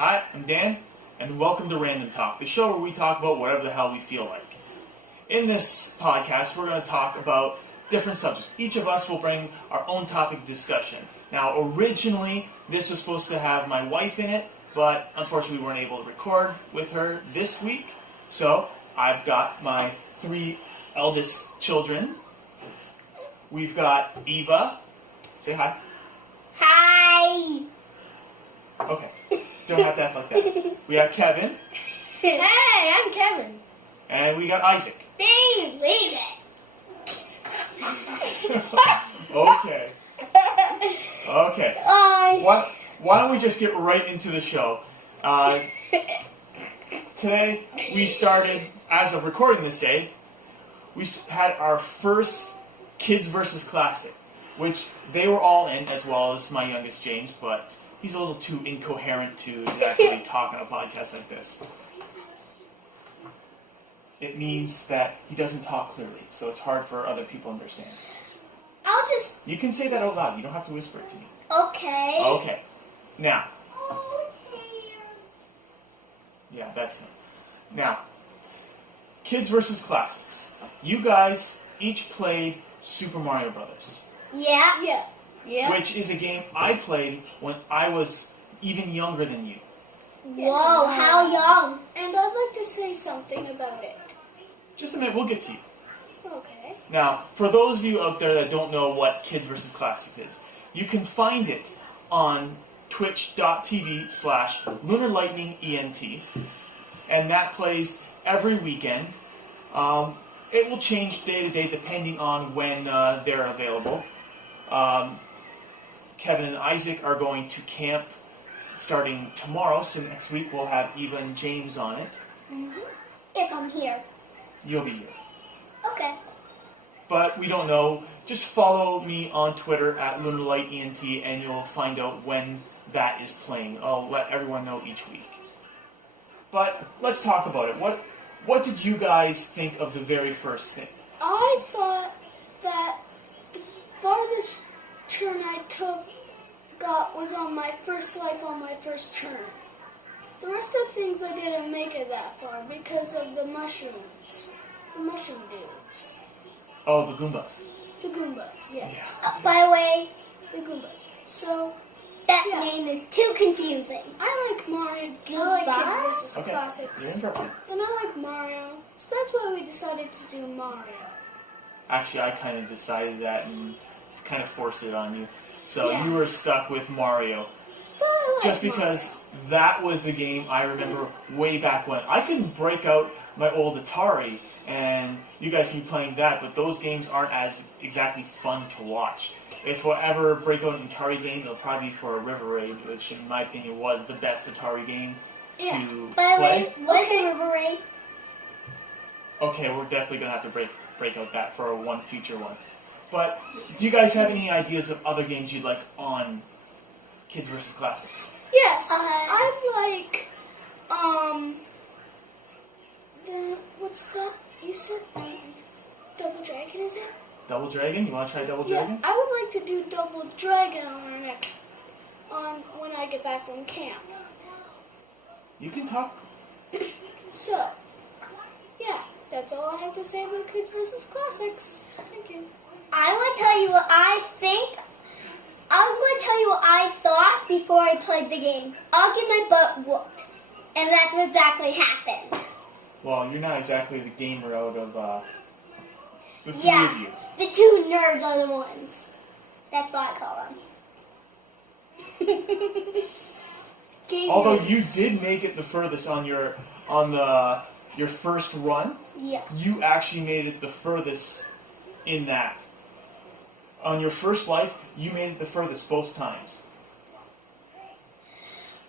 Hi, I'm Dan, and welcome to Random Talk, the show where we talk about whatever the hell we feel like. In this podcast, we're going to talk about different subjects. Each of us will bring our own topic of discussion. Now, originally, this was supposed to have my wife in it, but unfortunately we weren't able to record with her this week. So, I've got my 3 eldest children. We've got Eva. Say hi. Hi! Okay. Don't have to act like that. We got Kevin. Hey, I'm Kevin. And we got Isaac. Dave, leave it. Okay. Okay. Why don't we just get right into the show? Today, we started, as of recording this day, we had our first Kids versus Classic, which they were all in, as well as my youngest James, but he's a little too incoherent to actually talk on a podcast like this. It means that he doesn't talk clearly, so it's hard for other people to understand. You can say that out loud. You don't have to whisper it to me. Okay. Okay. Now. Yeah, that's him. Now, Kids versus Classics. You guys each played Super Mario Brothers. Yeah. Which is a game I played when I was even younger than you. Whoa, how young? And I'd like to say something about it. Just a minute, we'll get to you. Okay. Now, for those of you out there that don't know what Kids vs. Classics is, you can find it on twitch.tv/LunarLightningENT, and that plays every weekend. It will change day to day depending on when they're available. Kevin and Isaac are going to camp starting tomorrow, so next week we'll have Eva and James on it. Mm-hmm. If I'm here. You'll be here. Okay. But we don't know. Just follow me on Twitter at LunarLightENT and you'll find out when that is playing. I'll let everyone know each week. But let's talk about it. What did you guys think of the very first thing? I thought that the farthest turn I got was on my first life on my first turn. The rest of the things I didn't make it that far because of the mushrooms. The mushroom dudes. Oh, the Goombas. The Goombas, yes. Yeah. By the way, the Goombas. So, that name is too confusing. I like Mario. I like Kids versus Classics. You're interrupting. And I like Mario. So that's why we decided to do Mario. Actually, I kind of decided that and kind of forced it on you. So Yeah. you were stuck with Mario. But I like Just because that was the game I remember way back when. I couldn't break out my old Atari, and you guys can be playing that, but those games aren't as exactly fun to watch. If we'll ever break out an Atari game, it'll probably be for a River Raid, which in my opinion was the best Atari game to By the play. way, what's a River Raid? Okay, we're definitely going to have to break out that for one future one. But do you guys have any ideas of other games you'd like on Kids vs. Classics? Yes, I like, what's that? You said, Double Dragon, is it? Double Dragon? You want to try Double Dragon? Yeah, I would like to do Double Dragon when I get back from camp. You can talk. So, yeah, that's all I have to say about Kids vs. Classics. Thank you. I want to tell you what I think. I'm going to tell you what I thought before I played the game. I'll get my butt whooped. And that's what exactly happened. Well, you're not exactly the gamer out of the 3 Yeah, of you. the 2 nerds are the ones. That's what I call them. Although you did make it the furthest on your first run, Yeah. you actually made it the furthest in that. On your first life, you made it the furthest both times.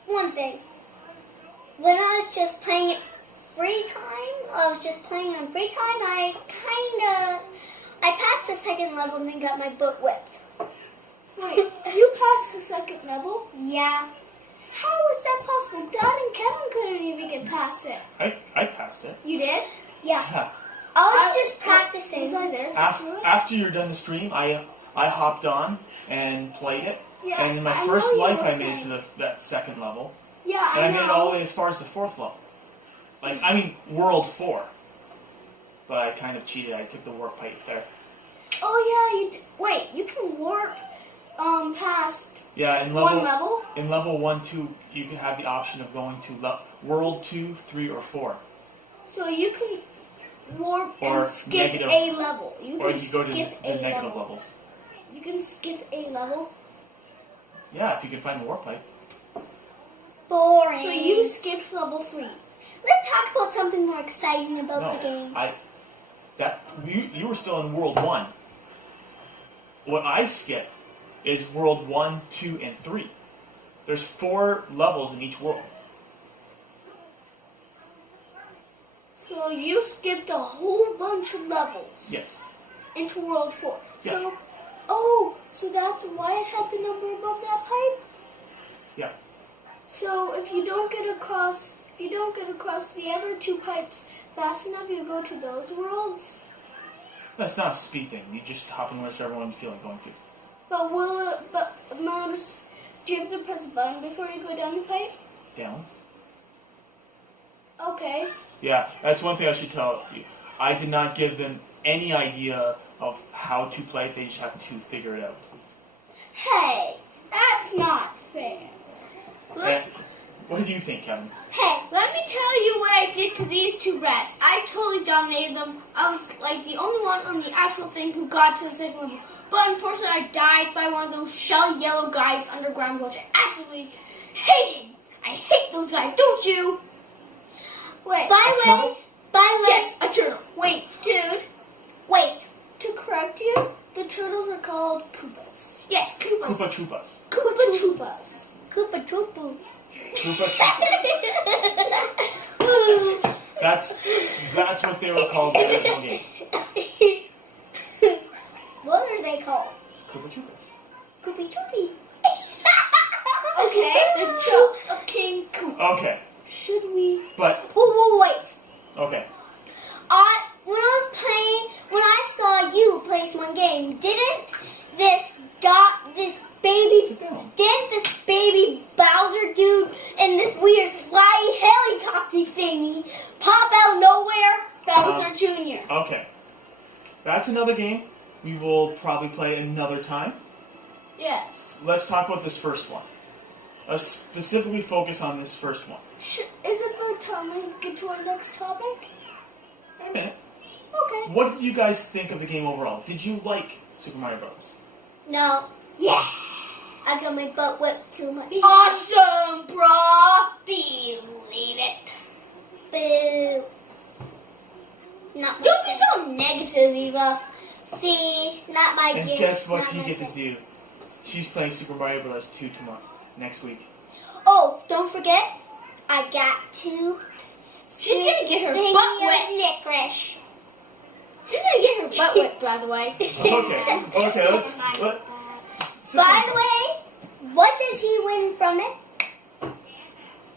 One thing. When I was just playing it free time, I passed the second level and then got my butt whipped. Wait, you passed the second level? Yeah. How was that possible? Dad and Kevin couldn't even get past it. I passed it. You did? Yeah. Yeah. I was just practicing. Was I there? After you're done the stream, I hopped on and played it. Yeah, and in my I first know you life, were I made it playing. to that second level. Yeah, And I I know. made it all the way as far as the 4th level. World 4. But I kind of cheated. I took the warp pipe there. Oh yeah, wait, you can warp past Yeah, in one level? In level 1, 2, you can have the option of going to World 2, 3, or 4. So you can warp Or and skip negative- a level. You Or can you go to skip the a negative level. levels. You can skip a level. Yeah, if you can find the warp pipe. Boring. So you skipped level 3. Let's talk about something more exciting about No, the game. you were still in World 1. What I skipped is World 1, 2, and 3. There's 4 levels in each world. So you skipped a whole bunch of levels Yes. into World 4. Yeah. So that's why it had the number above that pipe? Yeah. So if you don't get across the other 2 pipes fast enough, you go to those worlds. That's not a speed thing. You just hop in whichever one you feel like going to. But notice, do you have to press a button before you go down the pipe? Down. Okay. Yeah, that's one thing I should tell you. I did not give them any idea of how to play it. They just have to figure it out. Hey, that's not fair. And what do you think, Kevin? Hey, let me tell you what I did to these 2 rats. I totally dominated them. I was like the only one on the actual thing who got to the 2nd level. But unfortunately, I died by one of those shell yellow guys underground, which I absolutely hated. I hate those guys, don't you? Wait. By the way, yes, a turtle. Wait, dude. Wait. To correct you, the turtles are called Koopas. Yes, Koopas. Koopa Troopas. Koopa Troopas. Koopa Troopu. Koopa Troopas. That's what they were called in the original game. What are they called? Koopa Troopas. Koopy Choopy. Okay, the troops of King Koop. Okay, Should we? but Whoa, wait. okay. When I saw you play this one game, didn't this Sit down. baby Bowser dude and this weird flying helicopter thingy pop out of nowhere? Bowser Jr. Okay, that's another game we will probably play another time. Yes. Let's talk about this first one. Let's specifically focus on this first one. Is it the time we get to our next topic? Wait a minute. Okay. What did you guys think of the game overall? Did you like Super Mario Bros? No. Yeah. I got my butt whipped too much. Awesome, bro. Believe it. Boo. Not Don't be so negative, Eva. See, not my And game. guess what not you my get thing. to do? She's playing Super Mario Bros. 2 next week. Oh, don't forget, I got to. She's gonna get her butt wet. Licorice. She's gonna get her butt wet, by the way. Okay, let's. By the way, what does he win from it?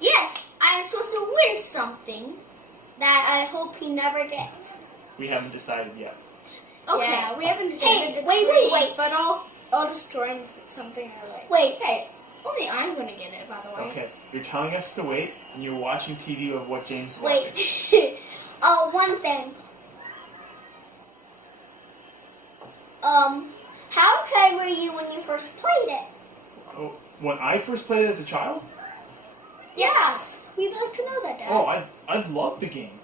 Yes, I'm supposed to win something that I hope he never gets. We haven't decided yet. Okay, yeah, we haven't decided. Hey, wait. But I'll destroy him with something I like. Wait. Hey, only I'm gonna get it, by the way. Okay, you're telling us to wait, and you're watching TV of what James is Wait. watching. One thing. How excited were you when you first played it? Oh, when I first played it as a child? Yes. We'd like to know that, Dad. Oh, I loved the game.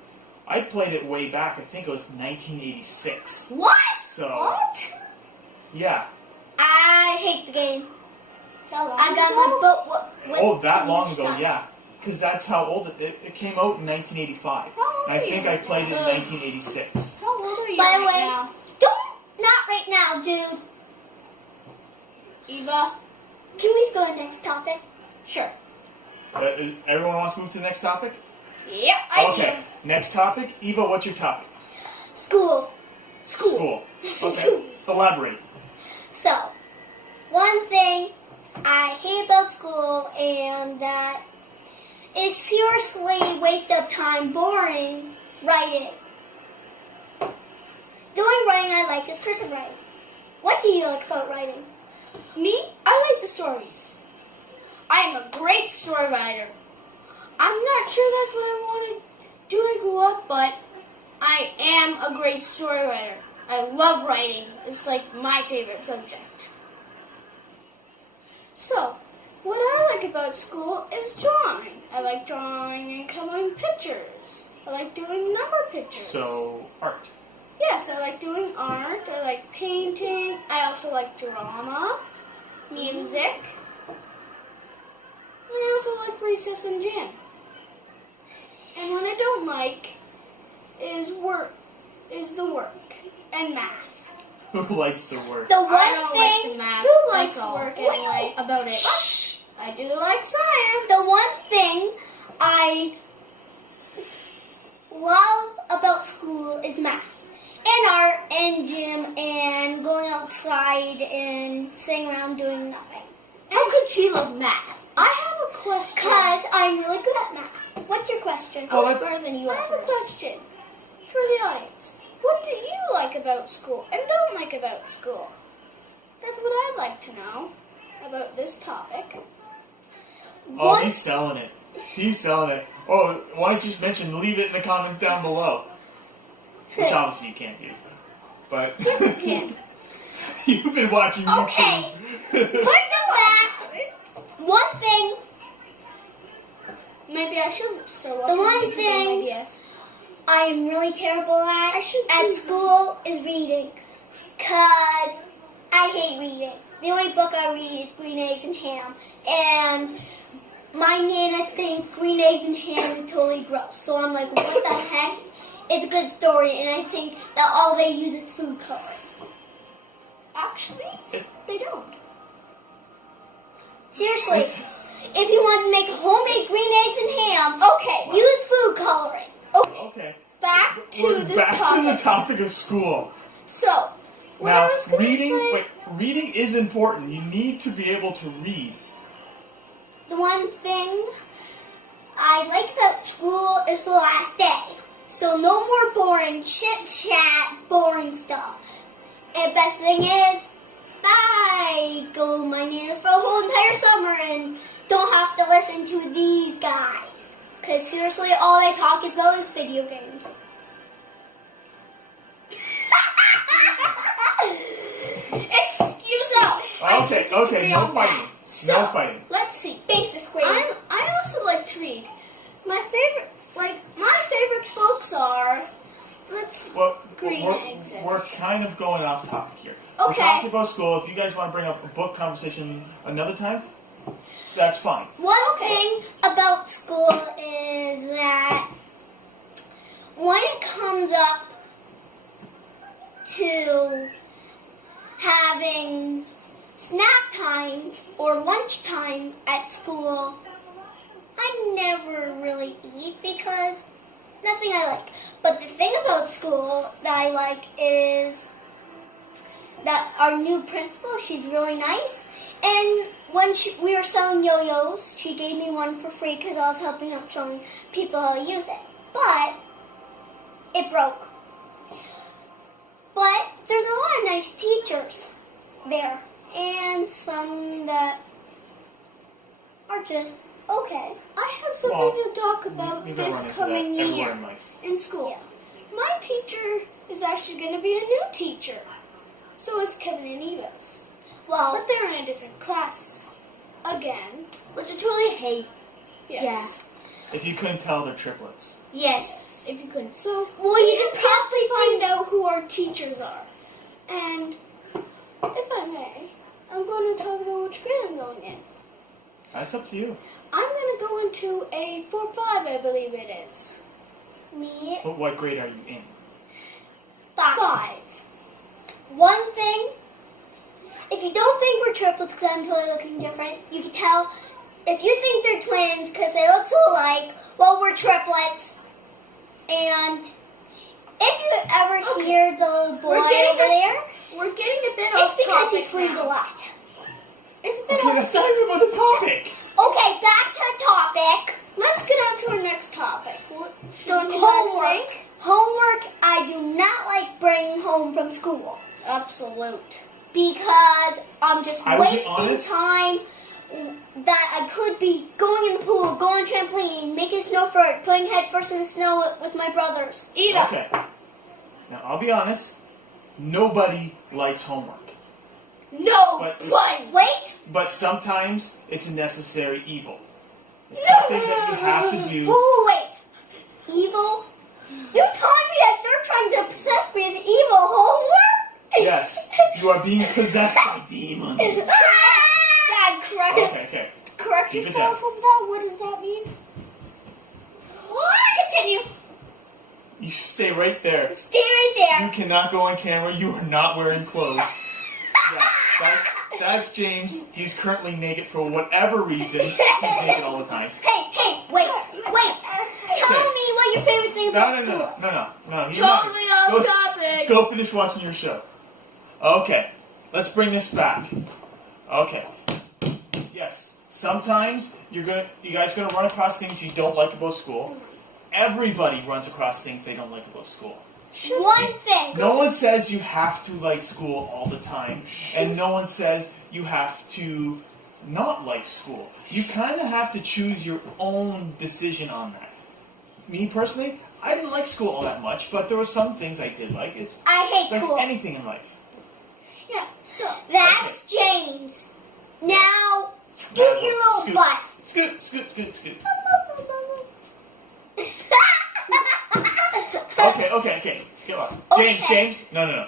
I played it way back. I think it was 1986. What? So, What? yeah. I hate the game. I got my butt whipped. Oh, that long too ago, much yeah. Because that's how old it came out in 1985. How old And I are think you? I played it in 1986. How old are you By the way, now? Not right now, dude. Eva, can we go to the next topic? Sure. Everyone wants to move to the next topic? Yep, Okay, next topic. Eva, what's your topic? School. Okay, elaborate. So, one thing I hate about school and that is seriously a waste of time, boring, writing. The only writing I like is cursive writing. What do you like about writing? Me? I like the stories. I am a great story writer. I'm not sure that's what I want to do when I grow up, but I am a great story writer. I love writing. It's like my favorite subject. So, what I like about school is drawing. I like drawing and coloring pictures. I like doing number pictures. So, art. Yes, I like doing art. I like painting. I also like drama, music. And I also like recess and gym. And what I don't like is the work and math. Who likes the work? The one I don't like thing the math. who likes That's all. work anyway About it. Shh. I do like science. The one thing I love about school is math. And art and gym and going outside and sitting around doing nothing. How could she love math? I have a question. Because I'm really good at math. What's your question? Well, I was better than you I at have a first. question for the audience. What do you like about school and don't like about school? That's what I'd like to know about this topic. Oh, he's selling it. He's selling it. Oh, why don't you just leave it in the comments down below. Which obviously you can't do. But Yes, you can. you've been watching Okay. YouTube. Put the math. One thing. Maybe I should start The watching one YouTube thing- on my DS. I am really terrible I should at do school is reading. Because I hate reading. The only book I read is Green Eggs and Ham. And my Nana thinks Green Eggs and Ham is totally gross. So I'm like, what the heck? It's a good story. And I think that all they use is food coloring. Actually, they don't. Seriously. If you want to make homemade green eggs and ham, Okay, use food coloring. Okay. back to We're this back topic. to the topic of school. So, what Now, I was going to say... reading is important. You need to be able to read. The one thing I like about school is the last day. So no more boring chit chat, boring stuff. And best thing is, I go to my Nana's for a whole entire summer and don't have to listen to these guys. Because seriously, all they talk is about is video games. Excuse me. Okay, okay, no fighting. So, No fighting. let's see. Basic grade. I also like to read. My favorite books are, let's see. Well, Green eggs and we're kind of going off topic here. Okay. We're talking about school. If you guys want to bring up a book conversation another time, that's fine. One thing about school is that when it comes up to having snack time or lunch time at school, I never really eat because nothing I like. But the thing about school that I like is that our new principal, she's really nice. And when we were selling yo-yos, she gave me one for free because I was helping out showing people how to use it. But it broke. But there's a lot of nice teachers there. And some that are just okay. I have something Well, to talk about You gotta this run into coming that everywhere year in life. in school. Yeah. My teacher is actually going to be a new teacher. So is Kevin and Eva's. Well, But they're in a different class again, which I totally hate. Yes. If you couldn't tell, they're triplets. yes. If you couldn't. So, Well, you can probably find find out who our teachers are. And if I may, I'm going to talk about which grade I'm going in. That's up to you. I'm going to go into a 4-5, I believe it is. me But what grade are you in? 5. One thing, if you don't think we're triplets because I'm totally looking different, you can tell if you think they're twins because they look so alike, well, we're triplets. And if you ever hear the little boy We're getting over there, We're getting a bit it's off because topic he screams now. a lot. It's a bit Okay, off that's not even about the topic. Okay, back to topic. Let's get on to our next topic. Don't you guys Homework. think? Homework I do not like bringing home from school. Absolute. Because I'm just I will be wasting honest. time that I could be going in the pool, going on trampoline, making snow fort, playing head first in the snow with my brothers. Okay. Now, I'll be honest. Nobody likes homework. No, But- wait. But sometimes it's a necessary evil. It's something that you have to do. Wait. Evil? You're telling me that they're trying to possess me with evil homework? Yes, you are being possessed by demons. Dad, Okay. correct Keep it yourself down. of that. What does that mean? Continue. You stay right there. Stay right there. You cannot go on camera. You are not wearing clothes. Yeah, that's James. He's currently naked for whatever reason. He's naked all the time. Hey, wait. Tell me what your favorite thing about school. No. He's not. Totally off topic. Go finish watching your show. Okay, let's bring this back. Okay. Yes, sometimes you guys are gonna run across things you don't like about school. Everybody runs across things they don't like about school. One thing. No one says you have to like school all the time, and no one says you have to not like school. You kind of have to choose your own decision on that. Me personally, I didn't like school all that much, but there were some things I did like. It's I hate like school. anything in life. Yeah, so that's James. Now, scoot your little Scoot. butt. Scoot. Okay. Get lost. Okay. James. No.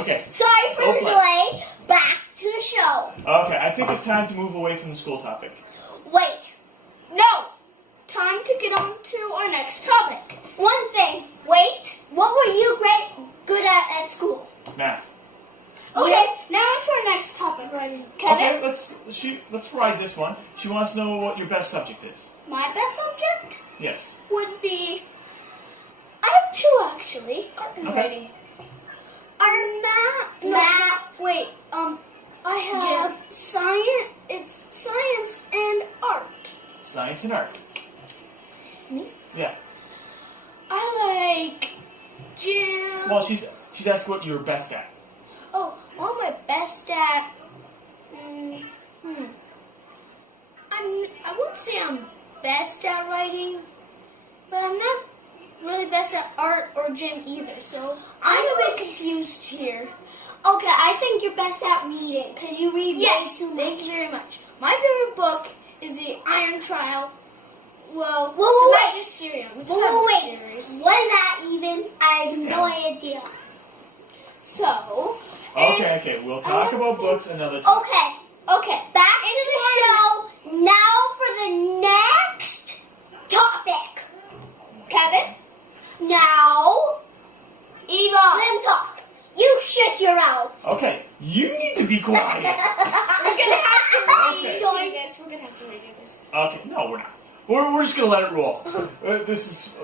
Okay. Sorry for Go the play. delay. Back to the show. Okay, I think it's time to move away from the school topic. Wait. No. Time to get on to our next topic. One thing. Wait. What were you good at school? Math. Okay, now on to our next topic, right? Kevin? Okay, let's ride this one. She wants to know what your best subject is. My best subject Yes. would be... I have two, actually. Art and Okay. writing. Math. Wait, I have science. It's science and art. Science and art. Me? Yeah. I like gym. Well, she's asked what you're best at. Oh, what am I best at? I wouldn't say I'm best at writing, but I'm not really best at art or gym either. So I'm a bit confused here. Okay, I think you're best at reading because you read way too much. Thank you very much. My favorite book is The Iron Trial. Well, the Magisterium. It's kind of a series. What is that even? I have no idea. So. Okay. We'll talk about books another time. Okay. Back into the show. Now for the next topic. Kevin? Now, Eva. Let him talk. You shut your mouth. Okay, you need to be quiet. We're gonna have to Okay. redo this. We're gonna have to redo this. Okay, no, we're not. We're just gonna let it roll. This is.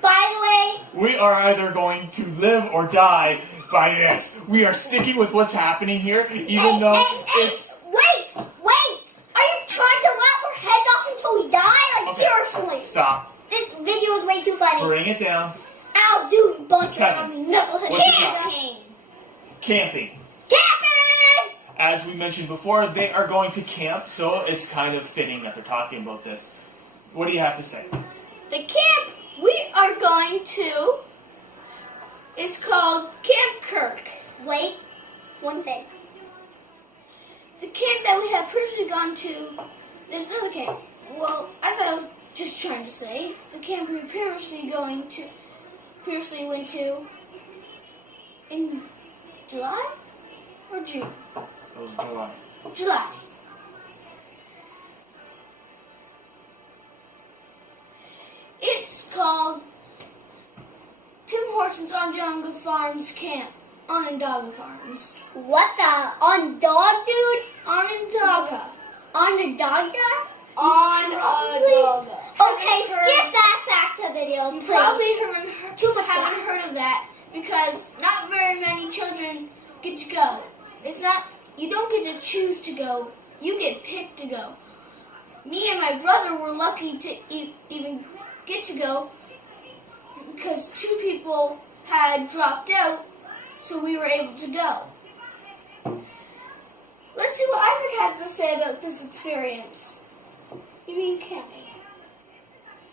By We are either going to live or die by this. We are sticking with what's happening here, even though it's. Wait! Are you trying to laugh our heads off until we die? Like, Okay, seriously. Stop. This video is way too funny. Bring it down. Ow, dude, bunch Kevin, of knuckleheads. what's your Camping! Camping. Camping! As we mentioned before, they are going to camp, so it's kind of fitting that they're talking about this. What do you have to say? The camp we are going to is called Camp Kirk. Wait, one thing. The camp that we have previously gone to, there's another camp. Well, as I was just trying to say, the camp we previously went to in July or June? That was July. July. It's called Tim Hortons Onondaga Farms Camp. Onondaga Farms. What the? On dog, dude? Onondaga. Onondaga? Onondaga. Okay, skip that back to video, You please. probably haven't sound. heard of that because not very many children get to go. It's not, you don't get to choose to go, you get picked to go. Me and my brother were lucky to even get to go because two people had dropped out, so we were able to go. let's see what Isaac has to say about this experience. You mean camping?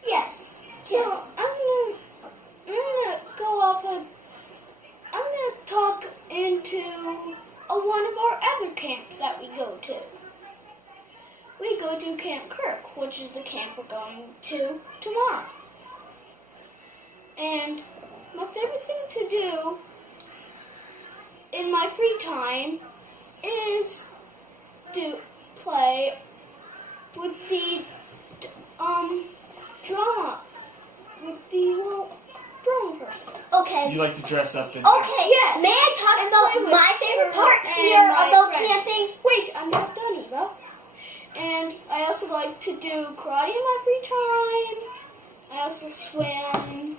Yes. So I'm gonna go off of. I'm gonna talk into one of our other camps that we go to. We go to Camp Kirk, which is the camp we're going to tomorrow. And my favorite thing to do in my free time is to play with the drama, with the drama person. Okay. You like to dress up and Okay, Yes. may I talk And about play with my favorite her part and here my about friends. camping? Wait, I'm not done, Eva. And I also like to do karate in my free time. I also swim,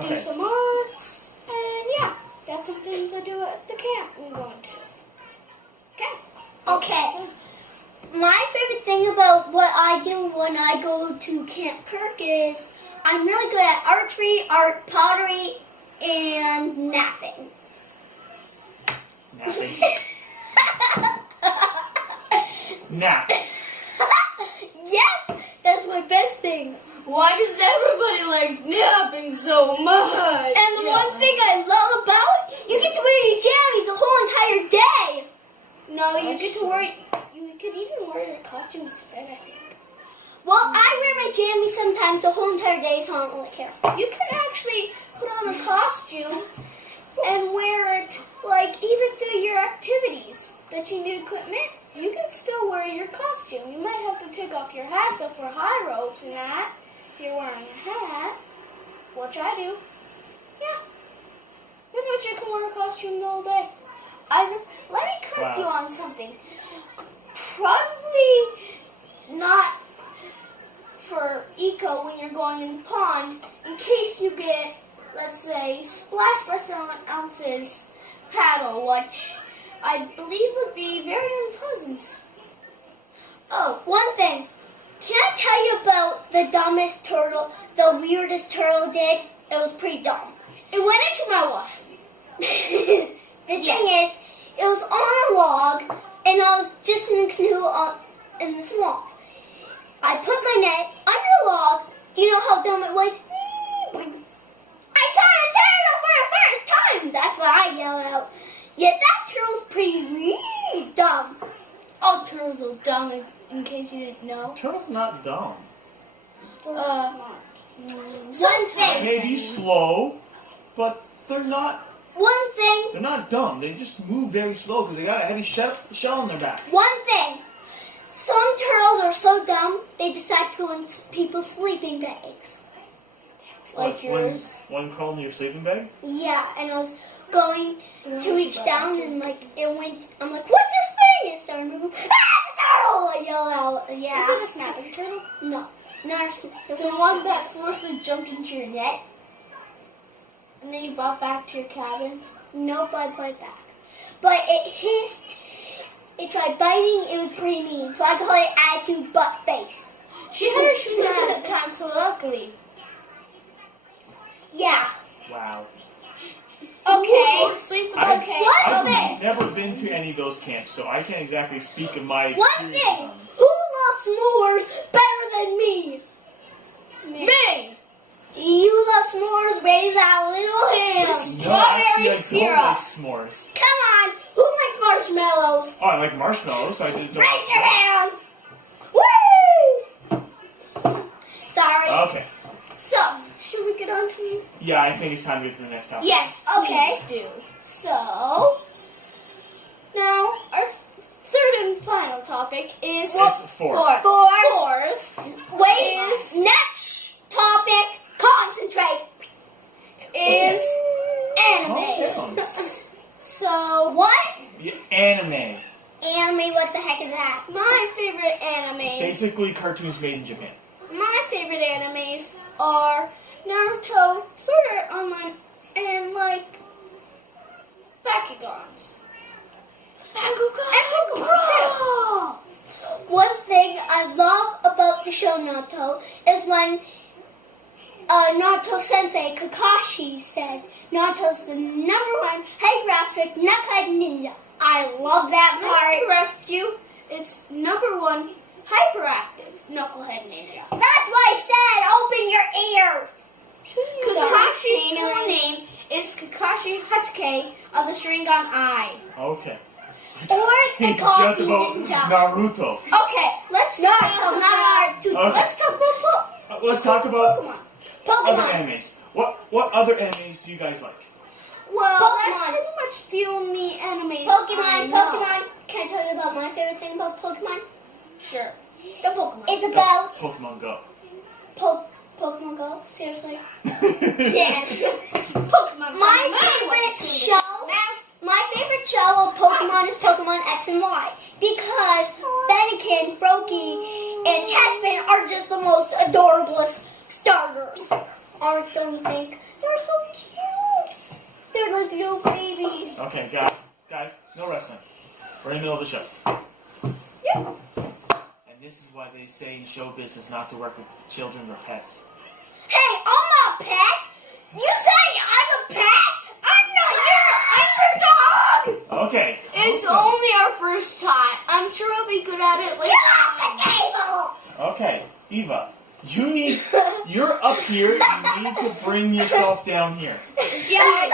do Okay. some arts, and yeah, that's some things I do at the camp we're going to. Okay. Okay. My favorite thing about what I do when I go to Camp Kirk is I'm really good at archery, art, pottery, and napping. napping. Nap. Yep, that's my best thing. Why does everybody like napping so much? And the one thing I love about it, you get to wear your jammies the whole entire day. No, you That's get to true. wear. You can even wear your costumes to bed, I think. Well, I wear my jammies sometimes the whole entire day, so I don't really care. You can actually put on a costume and wear it, like, even through your activities that you need equipment. You can still wear your costume. You might have to take off your hat, though, for high ropes and that. If you're wearing a hat, which I do. Yeah. Pretty much you can wear a costume the whole day. Isaac, let me correct Wow. you on something. Probably not for eco when you're going in the pond, in case you get, let's say, splashed by someone else's paddle, which I believe would be very unpleasant. Oh, one thing. Can I tell you about the dumbest turtle, the weirdest turtle did? It was pretty dumb. It went into my washroom. The thing is, it was on a log, and I was just in a canoe in the swamp. I put my net under a log. Do you know how dumb it was? I caught a turtle for the first time! That's what I yell out. Yet that turtle's pretty dumb. All turtles are dumb, in case you didn't know. Turtle's not dumb. One thing. They may be slow, but they're not One dumb. They just move very slow because they got a heavy shell on their back. thing. Some turtles are so dumb, they decide to go in people's sleeping bags. Like What, yours. One crawled in your sleeping bag? Yeah, and I was going Yeah, to reach it's down bad. and like it went. I'm like, what's this thing? It started moving. Ah, it's a turtle! I yell out. Yeah. Is it a snapping turtle? No, there's The no one that forcibly jumped into your net? And then you brought back to your cabin? Nope, I put it back. But it hissed. It tried biting. It was pretty mean, so I call it attitude butt face. She had her shoes on at the time, so luckily. Yeah. Wow. Okay. Go to sleep with I've, okay. What? I've thing. never been to any of those camps, so I can't exactly speak of my One experiences thing. on them. Who loves s'mores better than me? Me! Do you love s'mores? Raise that little hand. Listen. No, Strawberry actually, I syrup. don't like s'mores. Come on. Who likes marshmallows? Oh, I like marshmallows, so I just don't Raise your like hand. Woo! Sorry. Okay. So, should we get on to... Yeah, I think it's time to get to the next topic. Yes, Okay. please do. So, now, our third and final topic is... It's fourth. Fourth. Wait. Is- Next topic. Concentrate. Is Calm anime. down. So, What? Yeah, anime. Anime. What the heck is that? my favorite animes... Basically, cartoons made in Japan. My favorite animes are Naruto, Sword Art Online, and like Bakugans. And Pokemon One thing I love about the show Naruto is when Naruto Sensei Kakashi says Naruto's the #1 high graphic knucklehead ninja. I love that part. Correct you. It's number 1, hyperactive Knucklehead Ninja. That's what I said. Open your ears. Kakashi's full name is Kakashi Hatsuki of the Sharingan Eye. Okay. Or the Just Coffee about Ninja. Naruto. Okay, let's talk about Okay. Let's talk about Let's talk about Pokemon. other Pokemon. animes. What other animes do you guys like? Well, Pokemon. that's pretty much the only anime. I Pokemon, know. Pokemon. Can I tell you about my favorite thing about Pokemon? Sure. The Pokemon. It's about Pokemon Go. Pokemon Go. Seriously. Yes. Pokemon. My favorite show of Pokemon is Pokemon X and Y because Fennekin, Froakie, and Chespin are just the most adorablest starters. Don't you think? They're so cute. They're like little babies. Okay, guys, no wrestling. We're in the middle of the show. Yeah. And this is why they say in show business not to work with children or pets. Hey, I'm not a pet. You say I'm a pet? I'm not your dog. Okay. It's okay. only our first time. I'm sure I'll be good at it. Get off the table. Okay, Eva, you're up here. You need to bring yourself down here. Yeah.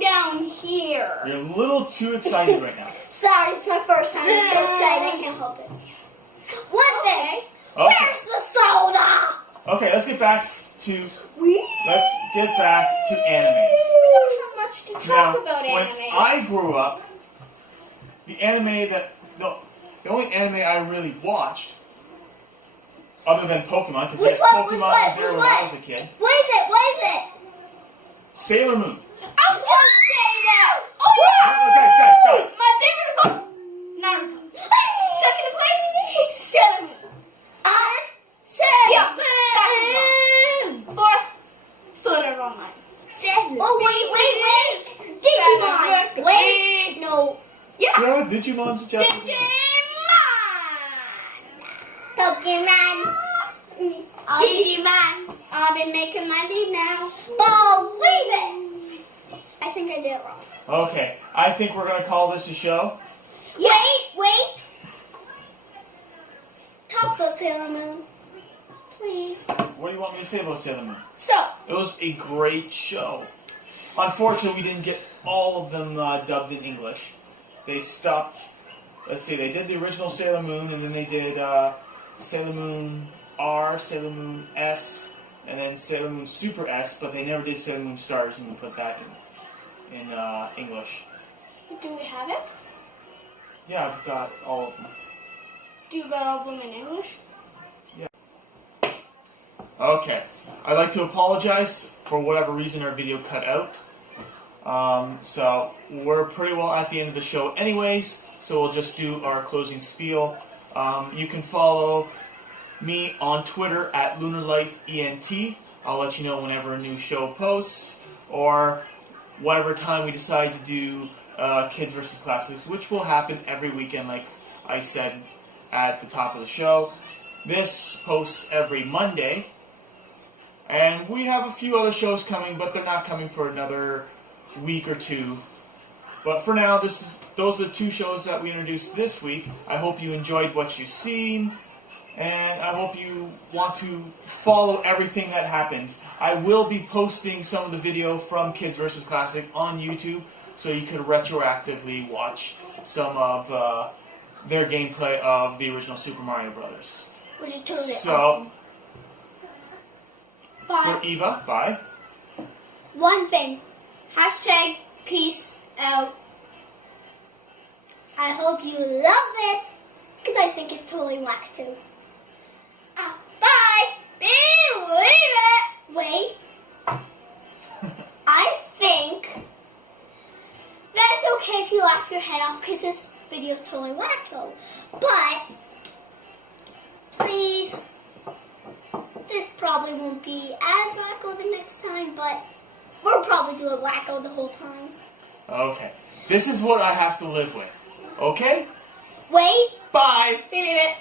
down here. You're a little too excited right now. Sorry, it's my first time. I'm so excited. I can't help it. One thing. Okay. Where's the soda? Okay, let's get back to animes. We don't have much to talk Now, about when anime. I grew up, the only anime I really watched, other than Pokemon, because yes, Which one? Pokemon Which was one? there when Which I one? was a kid. What is it? What is it? Sailor Moon. I was gonna say that. Oh yeah. Guys. My favorite book, Naruto. Second place, Sailor Moon. Yeah. Fourth, Sword Art Online. Oh, wait. Digimon. Wait. No. Yeah. Yeah, Digimon's Japanese. Pokemon. Digimon. I've been making my lead now. Believe it. I think I did it wrong. Okay, I think we're going to call this a show. Wait. Talk about Sailor Moon. Please. What do you want me to say about Sailor Moon? So, It was a great show. Unfortunately, we didn't get all of them dubbed in English. They stopped. Let's see, they did the original Sailor Moon, and then they did Sailor Moon R, Sailor Moon S, and then Sailor Moon Super S, but they never did Sailor Moon Stars, and we put that in English. do we have it? Yeah, I've got all of them. Do you got all of them in English? Okay, I'd like to apologize for whatever reason our video cut out. So we're pretty well at the end of the show anyways, so we'll just do our closing spiel. You can follow me on Twitter at LunarLightENT. I'll let you know whenever a new show posts, or whatever time we decide to do Kids vs. Classics, which will happen every weekend like I said at the top of the show. This posts every Monday. And we have a few other shows coming, but they're not coming for another week or two. But for now, those are the two shows that we introduced this week. I hope you enjoyed what you've seen, and I hope you want to follow everything that happens. I will be posting some of the video from Kids vs. Classic on YouTube, so you could retroactively watch some of their gameplay of the original Super Mario Brothers. Which is totally So, awesome. Bye. for Eva, bye. One thing. Hashtag peace out. I hope you love it, because I think it's totally whack too. Bye. Believe it. Wait. I think that's okay if you laugh your head off, because this video is totally wacko. But please, this probably won't be as wacko the next time, but we'll probably do it wacko the whole time. Okay. This is what I have to live with. Okay? Wait. Bye. Believe it.